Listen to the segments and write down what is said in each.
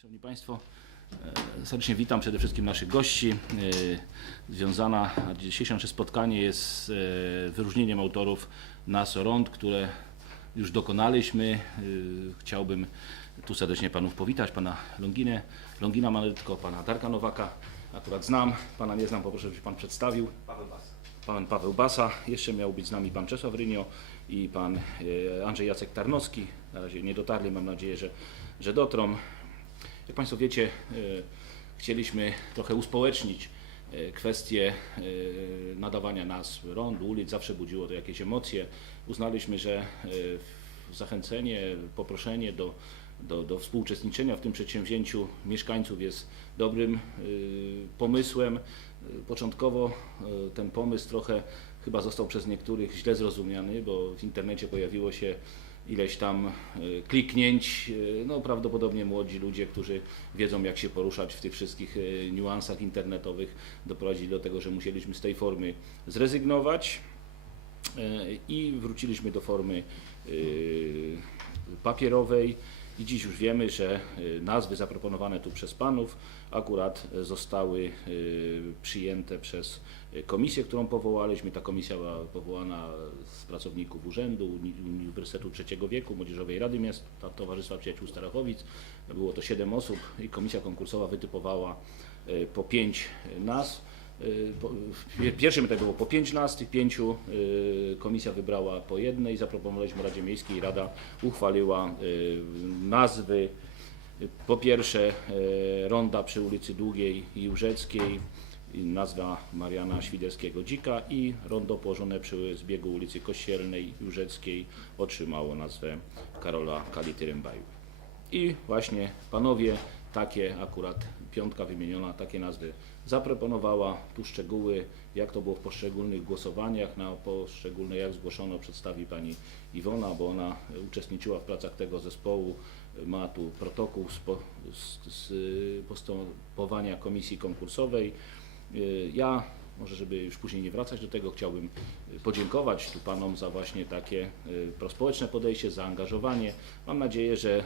Szanowni Państwo, e, serdecznie witam przede wszystkim naszych gości. E, Związana dzisiejsze nasze spotkanie jest z e, wyróżnieniem autorów nas rond, które już dokonaliśmy. Chciałbym tu serdecznie Panów powitać, Pana Longinę, Longina Maletko, Pana Darka Nowaka. Akurat znam, Pana nie znam, poproszę, żeby się Pan przedstawił. Paweł Bas. Pan Paweł Basa, jeszcze miał być z nami Pan Czesław Rynio i Pan Andrzej Jacek Tarnowski. Na razie nie dotarli, mam nadzieję, że, że dotrą. Jak Państwo wiecie, e, chcieliśmy trochę uspołecznić e, kwestię e, nadawania nazw rond, ulic. Zawsze budziło to jakieś emocje. Uznaliśmy, że zachęcenie, poproszenie do, do, do współuczestniczenia w tym przedsięwzięciu mieszkańców jest dobrym pomysłem. Początkowo ten pomysł trochę chyba został przez niektórych źle zrozumiany, bo w internecie pojawiło się ileś tam y, kliknięć. Y, No prawdopodobnie młodzi ludzie, którzy wiedzą jak się poruszać w tych wszystkich y, niuansach internetowych, doprowadzili do tego, że musieliśmy z tej formy zrezygnować e, i wróciliśmy do formy papierowej. I dziś już wiemy, że y, nazwy zaproponowane tu przez panów akurat zostały y, przyjęte przez y, komisję, którą powołaliśmy. Ta komisja była powołana z pracowników Urzędu Uni- Uniwersytetu Trzeciego Wieku, Młodzieżowej Rady Miasta, Towarzystwa Przyjaciół Starachowic. Było to 7 osób i komisja konkursowa wytypowała po 5 nazw. Y, W pierwszym etapie było po pięć tych pięciu y, komisja wybrała po jednej, zaproponowaliśmy Radzie Miejskiej i Rada uchwaliła y, nazwy. Po pierwsze ronda przy ulicy Długiej i nazwa Mariana Świderskiego Dzika i rondo położone przy zbiegu ulicy Kościelnej i Jórzeckiej otrzymało nazwę Karola Kality-Rymbaju. I właśnie panowie takie akurat piątka wymieniona, takie nazwy zaproponowała. Tu szczegóły, jak to było w poszczególnych głosowaniach, na poszczególne jak zgłoszono przedstawi pani Iwona, bo ona uczestniczyła w pracach tego zespołu. Ma tu protokół z, po, z, z postępowania komisji konkursowej. Ja, może żeby już później nie wracać do tego, chciałbym y, podziękować tu Panom za właśnie takie y, prospołeczne podejście, zaangażowanie. Mam nadzieję, że y,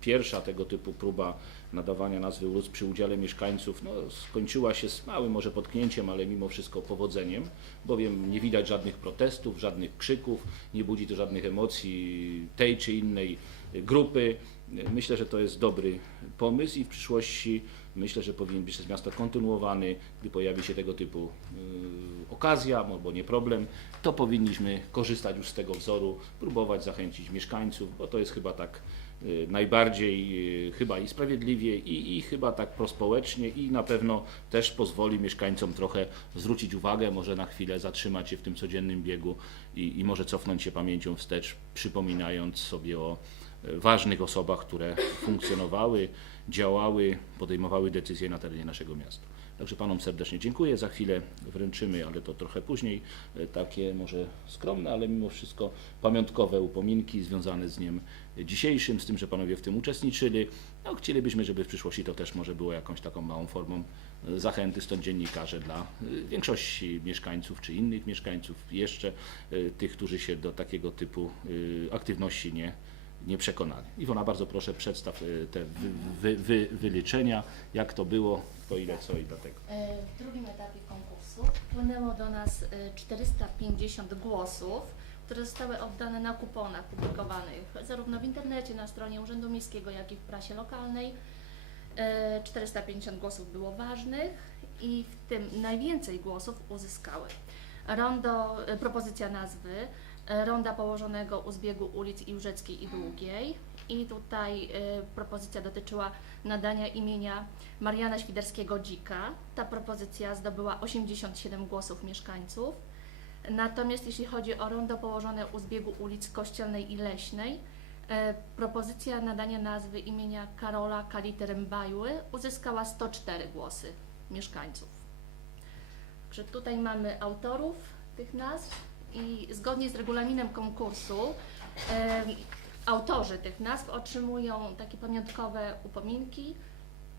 pierwsza tego typu próba nadawania nazwy ulic przy udziale mieszkańców no, skończyła się z małym może potknięciem, ale mimo wszystko powodzeniem, bowiem nie widać żadnych protestów, żadnych krzyków, nie budzi to żadnych emocji tej czy innej grupy. Myślę, że to jest dobry pomysł i w przyszłości myślę, że powinien być przez miasto kontynuowany. Gdy pojawi się tego typu y, okazja albo nie problem, to powinniśmy korzystać już z tego wzoru, próbować zachęcić mieszkańców, bo to jest chyba tak y, najbardziej y, chyba i sprawiedliwie i, i chyba tak prospołecznie i na pewno też pozwoli mieszkańcom trochę zwrócić uwagę, może na chwilę zatrzymać się w tym codziennym biegu i, i może cofnąć się pamięcią wstecz, przypominając sobie o ważnych osobach, które funkcjonowały, działały, podejmowały decyzje na terenie naszego miasta. Także Panom serdecznie dziękuję. Za chwilę wręczymy, ale to trochę później, e, takie może skromne, ale mimo wszystko pamiątkowe upominki związane z dniem dzisiejszym, z tym, że Panowie w tym uczestniczyli. No, chcielibyśmy, żeby w przyszłości to też może było jakąś taką małą formą e, zachęty, stąd dziennikarze dla e, większości mieszkańców czy innych mieszkańców, jeszcze tych, którzy się do takiego typu aktywności nie, nie przekonali. Iwona, bardzo proszę przedstaw e, te wy, wy, wy, wyliczenia, jak to było, kto ile co i dlatego. E, W drugim etapie konkursu wpłynęło do nas e, 450 głosów, które zostały oddane na kuponach publikowanych zarówno w internecie, na stronie Urzędu Miejskiego, jak i w prasie lokalnej. E, 450 głosów było ważnych i w tym najwięcej głosów uzyskały rondo, e, propozycja nazwy, e, ronda położonego u zbiegu ulic Jórzeckiej i Długiej i tutaj e, propozycja dotyczyła nadania imienia Mariana Świderskiego Dzika. Ta propozycja zdobyła 87 głosów mieszkańców. Natomiast jeśli chodzi o rondo położone u zbiegu ulic Kościelnej i Leśnej, e, propozycja nadania nazwy imienia Karola Kality Rymbajły uzyskała 104 głosy mieszkańców. Także tutaj mamy autorów tych nazw i zgodnie z regulaminem konkursu autorzy tych nazw otrzymują takie pamiątkowe upominki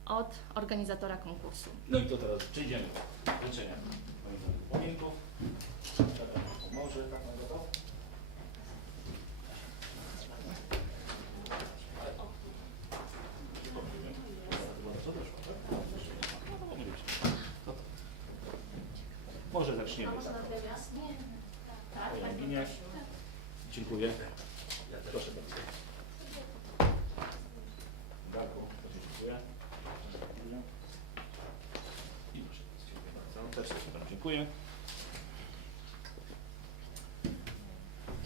od organizatora konkursu. No i to teraz przejdziemy do wręczenia upominków. Pomoże, tak na gotowo. Może zaczniemy. A może na tak, tak, poprosiła. Dziękuję. Proszę bardzo. Darku, dziękuję. I proszę bardzo, dziękuję bardzo. Też bardzo dziękuję.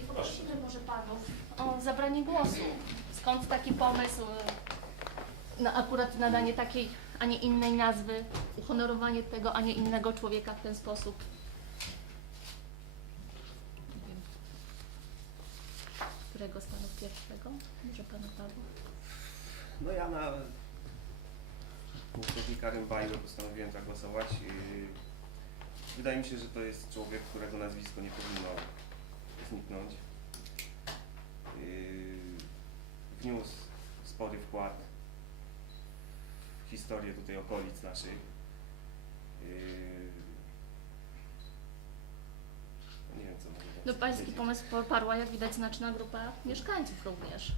I poprosimy może panów o zabranie głosu. Skąd taki pomysł na akurat nadanie takiej, a nie innej nazwy, uhonorowanie tego, a nie innego człowieka w ten sposób? Nie wiem. Którego z panów pierwszego? Może panu Pawła? No ja na pułkownika Rymbajły postanowiłem zagłosować. Wydaje mi się, że to jest człowiek, którego nazwisko nie powinno zniknąć. Wniósł spory wkład w historię tutaj okolic naszych no Nie wiem, co mogę No pański pomysł poparła, jak widać, znaczna grupa mieszkańców również.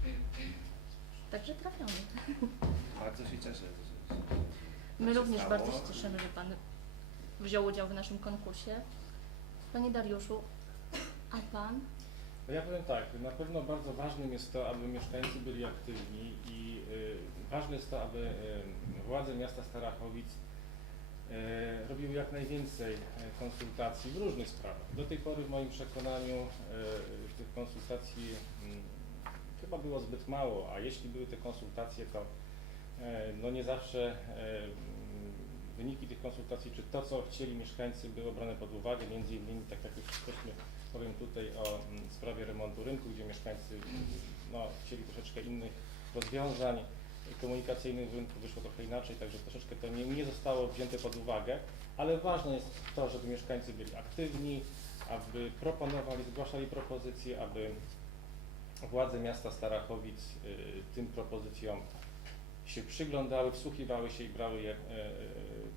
Także trafiony. Bardzo się cieszę, że, My również stało. bardzo się cieszymy, że Pan wziął udział w naszym konkursie. Panie Dariuszu, a Pan? No Ja powiem tak, na pewno bardzo ważnym jest to, aby mieszkańcy byli aktywni i y, ważne jest to, aby y, władze miasta Starachowic y, robiły jak najwięcej y, konsultacji w różnych sprawach. Do tej pory w moim przekonaniu y, tych konsultacji mm, chyba było zbyt mało, a jeśli były te konsultacje, to e, no nie zawsze e, mm, wyniki tych konsultacji, czy to, co chcieli mieszkańcy, było brane pod uwagę. Między innymi, tak jak już jesteśmy, powiem tutaj o mm, sprawie remontu rynku, gdzie mieszkańcy no, chcieli troszeczkę innych rozwiązań komunikacyjnych w rynku, wyszło trochę inaczej, także troszeczkę to nie, nie zostało wzięte pod uwagę, ale ważne jest to, żeby mieszkańcy byli aktywni, aby proponowali, zgłaszali propozycje, aby władze miasta Starachowic y, tym propozycjom się przyglądały, wsłuchiwały się i brały je e,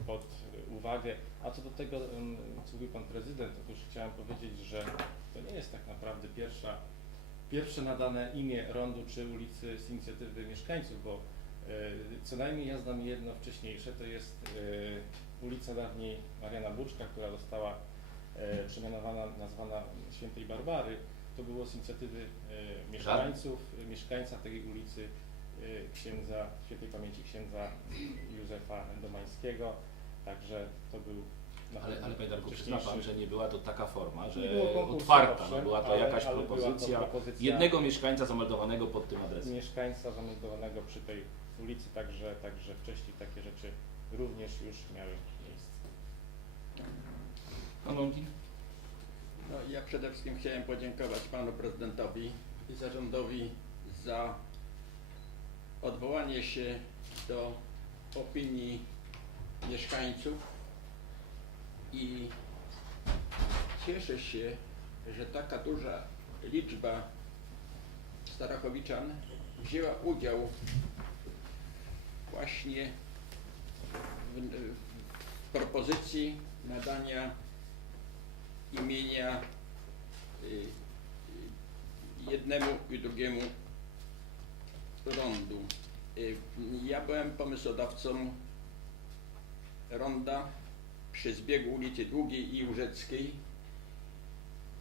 pod uwagę. A co do tego, em, co mówił Pan Prezydent, otóż chciałem powiedzieć, że to nie jest tak naprawdę pierwsza, pierwsze nadane imię rondu czy ulicy z inicjatywy mieszkańców, bo co najmniej ja znam jedno wcześniejsze, to jest e, ulica dawniej Mariana Buczka, która została e, przemianowana, nazwana Świętej Barbary. To było z inicjatywy e, mieszkańców, e, mieszkańca tej ulicy e, księdza, świętej pamięci księdza Józefa Domańskiego, także to był Ale, ale Panie Darku, przyzna Pan, że nie była to taka forma, że Nie było konkursu, otwarta, no, owszem, była to ale- jakaś ale była to propozycja propozycja jednego mieszkańca zameldowanego pod tym adresem. mieszkańca zameldowanego przy tej ulicy, także, także wcześniej takie rzeczy również już miały miejsce. Pan Longin? No, ja przede wszystkim chciałem podziękować panu prezydentowi i zarządowi za odwołanie się do opinii mieszkańców i cieszę się, że taka duża liczba Starachowiczan wzięła udział właśnie w, w propozycji nadania imienia y, y, jednemu i drugiemu rondu. Y, Ja byłem pomysłodawcą ronda przy zbiegu ulicy Długiej i Łużeckiej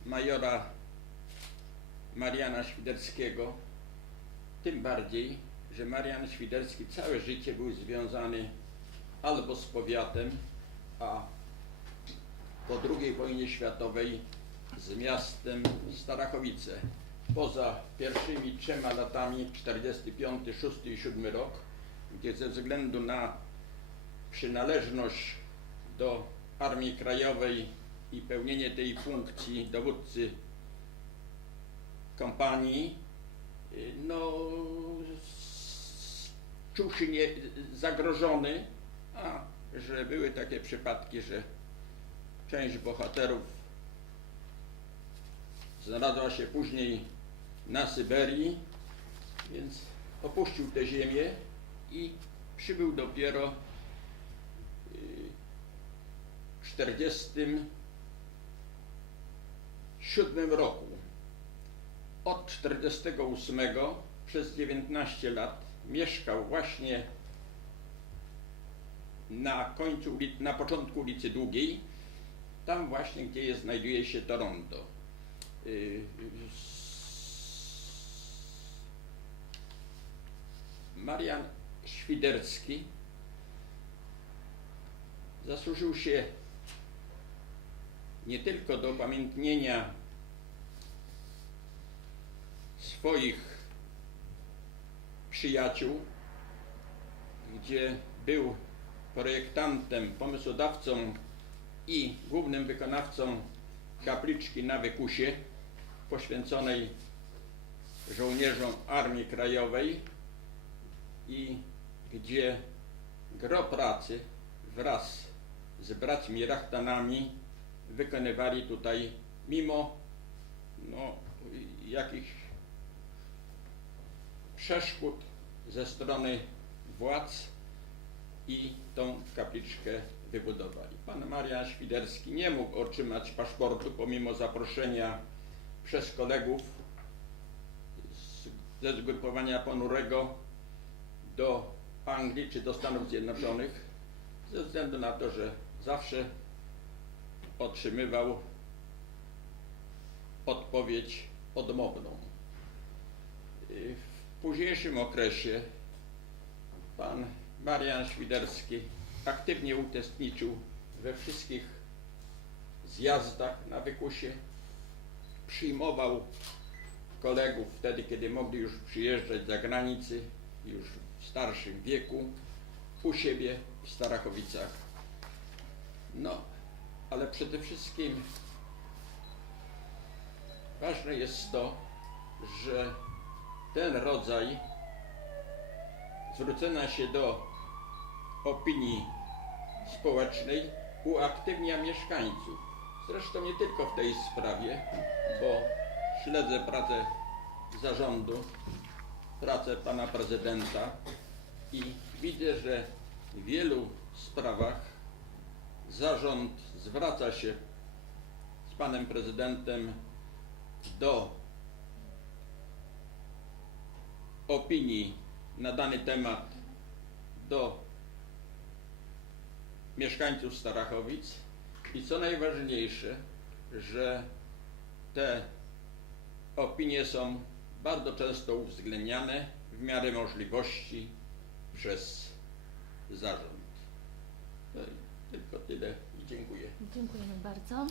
majora Mariana Świderskiego. Tym bardziej, że Marian Świderski całe życie był związany albo z powiatem, a po II wojnie światowej z miastem Starachowice. Poza pierwszymi trzema latami 45, 6 i 7 rok, gdzie ze względu na przynależność do Armii Krajowej i pełnienie tej funkcji dowódcy kompanii, y, no, czuł się nie, zagrożony, a że były takie przypadki, że część bohaterów znalazła się później na Syberii, więc opuścił tę ziemię i przybył dopiero y, 1947 roku. Od 48 przez 19 lat mieszkał właśnie na końcu, na początku ulicy Długiej tam właśnie, gdzie znajduje się Toronto. Y, Marian Świderski zasłużył się nie tylko do upamiętnienia swoich przyjaciół, gdzie był projektantem, pomysłodawcą i głównym wykonawcą kapliczki na Wykusie poświęconej żołnierzom Armii Krajowej i gdzie gro pracy wraz z braćmi Rachtanami wykonywali tutaj mimo no, jakichś przeszkód ze strony władz i tą kapliczkę wybudowali. Pan Marian Świderski nie mógł otrzymać paszportu pomimo zaproszenia przez kolegów z, ze zgrupowania ponurego do Anglii czy do Stanów Zjednoczonych ze względu na to, że zawsze otrzymywał odpowiedź odmowną. W późniejszym okresie pan Marian Świderski aktywnie uczestniczył we wszystkich zjazdach na Wykusie, przyjmował kolegów wtedy, kiedy mogli już przyjeżdżać z zagranicy, już w starszym wieku, u siebie w Starachowicach. No, ale przede wszystkim ważne jest to, że ten rodzaj zwrócenia się do opinii społecznej uaktywnia mieszkańców. Zresztą nie tylko w tej sprawie, bo śledzę pracę zarządu, pracę pana prezydenta i widzę, że w wielu sprawach zarząd zwraca się z panem prezydentem do opinii na dany temat do mieszkańców Starachowic i co najważniejsze, że te opinie są bardzo często uwzględniane w miarę możliwości przez zarząd. Tylko tyle dziękuję. Dziękujemy bardzo.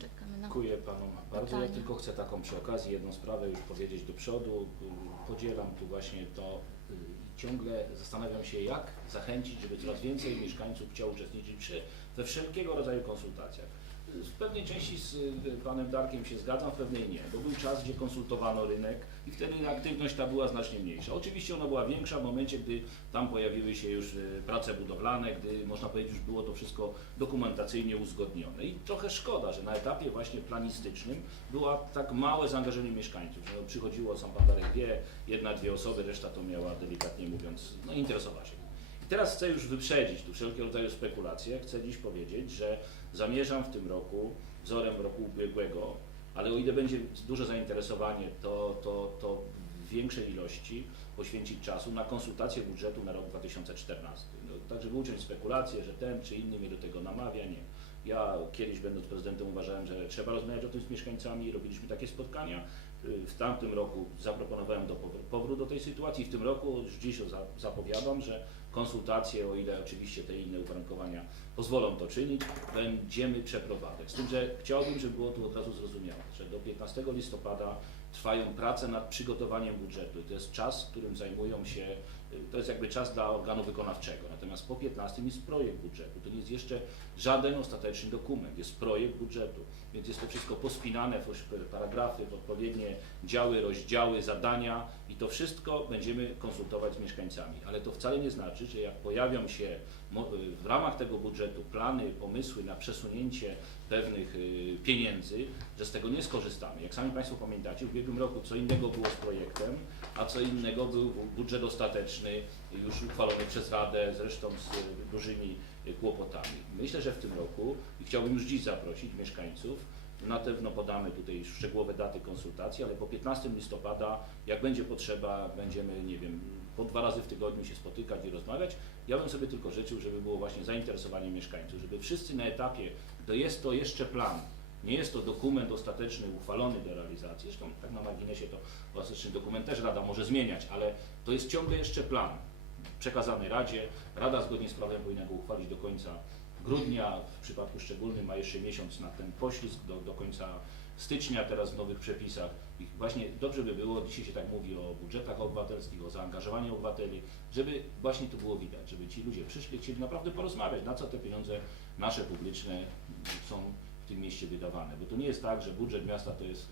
Czekamy na Dziękuję Panu bardzo. Ja Pytania. tylko chcę taką przy okazji jedną sprawę już powiedzieć do przodu. Podzielam tu właśnie to y, i ciągle zastanawiam się, jak zachęcić, żeby coraz więcej mieszkańców chciało uczestniczyć przy, we wszelkiego rodzaju konsultacjach. W pewnej części z y, Panem Darkiem się zgadzam, w pewnej nie, bo był czas, gdzie konsultowano rynek i wtedy aktywność ta była znacznie mniejsza. Oczywiście ona była większa w momencie, gdy tam pojawiły się już y, prace budowlane, gdy można powiedzieć już było to wszystko dokumentacyjnie uzgodnione. I trochę szkoda, że na etapie właśnie planistycznym było tak małe zaangażowanie mieszkańców, no, przychodziło, sam Pan Darek wie, jedna, dwie osoby, reszta to miała delikatnie mówiąc, no interesowała się. I teraz chcę już wyprzedzić tu wszelkiego rodzaju spekulacje. Chcę dziś powiedzieć, że zamierzam w tym roku, wzorem roku ubiegłego, ale o ile będzie duże zainteresowanie, to, to, to w większej ilości poświęcić czasu na konsultację budżetu na rok 2014. No, także wyuczyć spekulacje, że ten czy inny mnie do tego namawia, nie. Ja kiedyś będąc prezydentem uważałem, że trzeba rozmawiać o tym z mieszkańcami, robiliśmy takie spotkania. Y, W tamtym roku zaproponowałem do powr- powrót do tej sytuacji. W tym roku już dziś za- zapowiadam, że konsultacje, o ile oczywiście te inne uwarunkowania pozwolą to czynić, będziemy przeprowadzać. Z tym, że chciałbym, żeby było tu od razu zrozumiałe, że do 15 listopada trwają prace nad przygotowaniem budżetu. To jest czas, którym zajmują się, to jest jakby czas dla organu wykonawczego. Natomiast po 15 jest projekt budżetu. To nie jest jeszcze żaden ostateczny dokument, jest projekt budżetu. Więc jest to wszystko pospinane w paragrafy, w odpowiednie działy, rozdziały, zadania i to wszystko będziemy konsultować z mieszkańcami. Ale to wcale nie znaczy, że jak pojawią się w ramach tego budżetu plany, pomysły na przesunięcie pewnych y, pieniędzy, że z tego nie skorzystamy. Jak sami Państwo pamiętacie, w ubiegłym roku co innego było z projektem, a co innego był budżet ostateczny, już uchwalony przez Radę, zresztą z dużymi kłopotami. Myślę, że w tym roku, i chciałbym już dziś zaprosić mieszkańców, na pewno podamy tutaj szczegółowe daty konsultacji, ale po 15 listopada, jak będzie potrzeba, będziemy, nie wiem, po dwa razy w tygodniu się spotykać i rozmawiać. Ja bym sobie tylko życzył, żeby było właśnie zainteresowanie mieszkańców, żeby wszyscy na etapie, to jest to jeszcze plan, nie jest to dokument ostateczny, uchwalony do realizacji. Zresztą tak na marginesie to ostateczny dokument też Rada może zmieniać, ale to jest ciągle jeszcze plan przekazany Radzie. Rada zgodnie z prawem powinna go uchwalić do końca grudnia. W przypadku szczególnym ma jeszcze miesiąc na ten poślizg do, do końca stycznia teraz w nowych przepisach. I właśnie dobrze by było, dzisiaj się tak mówi o budżetach obywatelskich, o zaangażowaniu obywateli, żeby właśnie to było widać, żeby ci ludzie przyszli, chcieli naprawdę porozmawiać, na co te pieniądze nasze publiczne są w tym mieście wydawane. Bo to nie jest tak, że budżet miasta to jest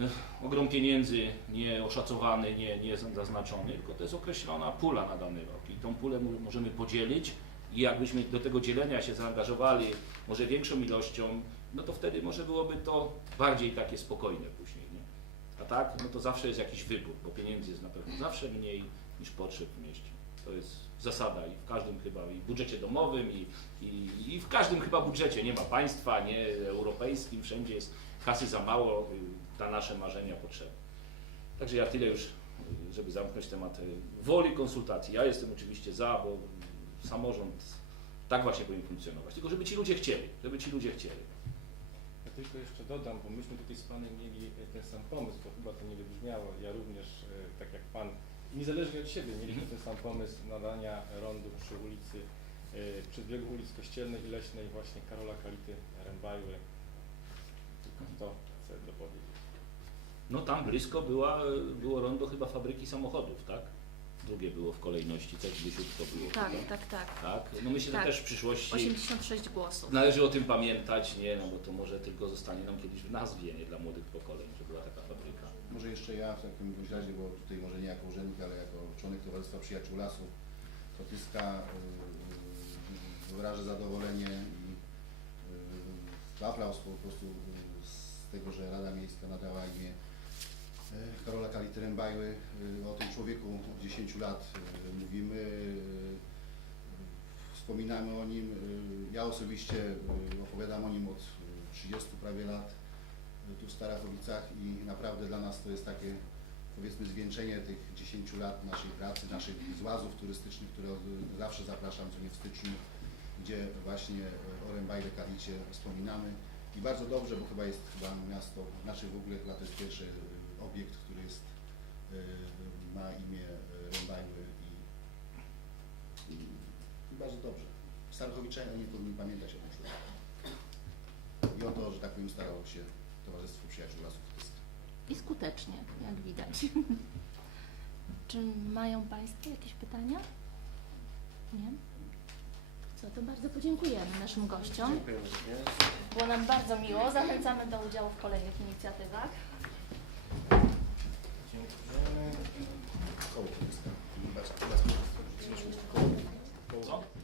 Ech, ogrom pieniędzy, nie oszacowany, nie, nie zaznaczony, tylko to jest określona pula na dany rok i tą pulę mo- możemy podzielić i jakbyśmy do tego dzielenia się zaangażowali może większą ilością, no to wtedy może byłoby to bardziej takie spokojne później, nie? A tak, no to zawsze jest jakiś wybór, bo pieniędzy jest na pewno zawsze mniej niż potrzeb w mieście. To jest zasada i w każdym chyba i w budżecie domowym i, i, i w każdym chyba budżecie, nie ma państwa, nie europejskim, wszędzie jest kasy za mało y, na nasze marzenia potrzebne. Także ja tyle już, y, żeby zamknąć temat y, woli konsultacji. Ja jestem oczywiście za, bo samorząd tak właśnie powinien funkcjonować. Tylko żeby ci ludzie chcieli, żeby ci ludzie chcieli. Ja tylko jeszcze dodam, bo myśmy tutaj z Panem mieli ten sam pomysł, bo chyba to nie wybrzmiało. Ja również, tak jak Pan, niezależnie od siebie, mieliśmy ten sam pomysł nadania rondu przy ulicy, e, przy biegu ulic Kościelnej i Leśnej właśnie Karola Kality Rębajły. Tylko to chcę dopowiedzieć. No tam blisko była, było rondo chyba fabryki samochodów, tak? Drugie było w kolejności, też bliziutko było. Tak, tak, tak. tak. No myślę, Tak. że też w przyszłości 86 głosów. należy o tym pamiętać, nie, no bo to może tylko zostanie nam kiedyś w nazwie, nie dla młodych pokoleń, że była taka fabryka. Może jeszcze ja w takim bądź razie, bo tutaj może nie jako urzędnik, ale jako członek Towarzystwa Przyjaciół Lasu Sotyska yy, wyrażę zadowolenie i yy, aplauz po prostu z tego, że Rada Miejska nadała imię Karola Kality Rębajły. Yy, O tym człowieku od 10 lat yy, mówimy, yy, wspominamy o nim. Yy, Ja osobiście opowiadam o nim od yy, 30 prawie lat tu w Starachowicach i naprawdę dla nas to jest takie powiedzmy zwieńczenie tych 10 lat naszej pracy, naszych złazów turystycznych, które zawsze zapraszam, co nie w styczniu, gdzie właśnie o Rębajle Kalicie wspominamy i bardzo dobrze, bo chyba jest chyba miasto, znaczy w ogóle chyba to jest pierwszy e, obiekt, który jest, e, ma imię e, Rębajły i, i, i bardzo dobrze. Starachowiczanie nie powinni pamiętać o tym człowieku i o to, że tak powiem starało się Towarzystwo Przyjaciół Lasów. I skutecznie, jak widać. Czy mają Państwo jakieś pytania? Nie? Co, to bardzo podziękujemy naszym gościom. Było nam bardzo miło. Zachęcamy do udziału w kolejnych inicjatywach. Cole. Let's, let's, let's,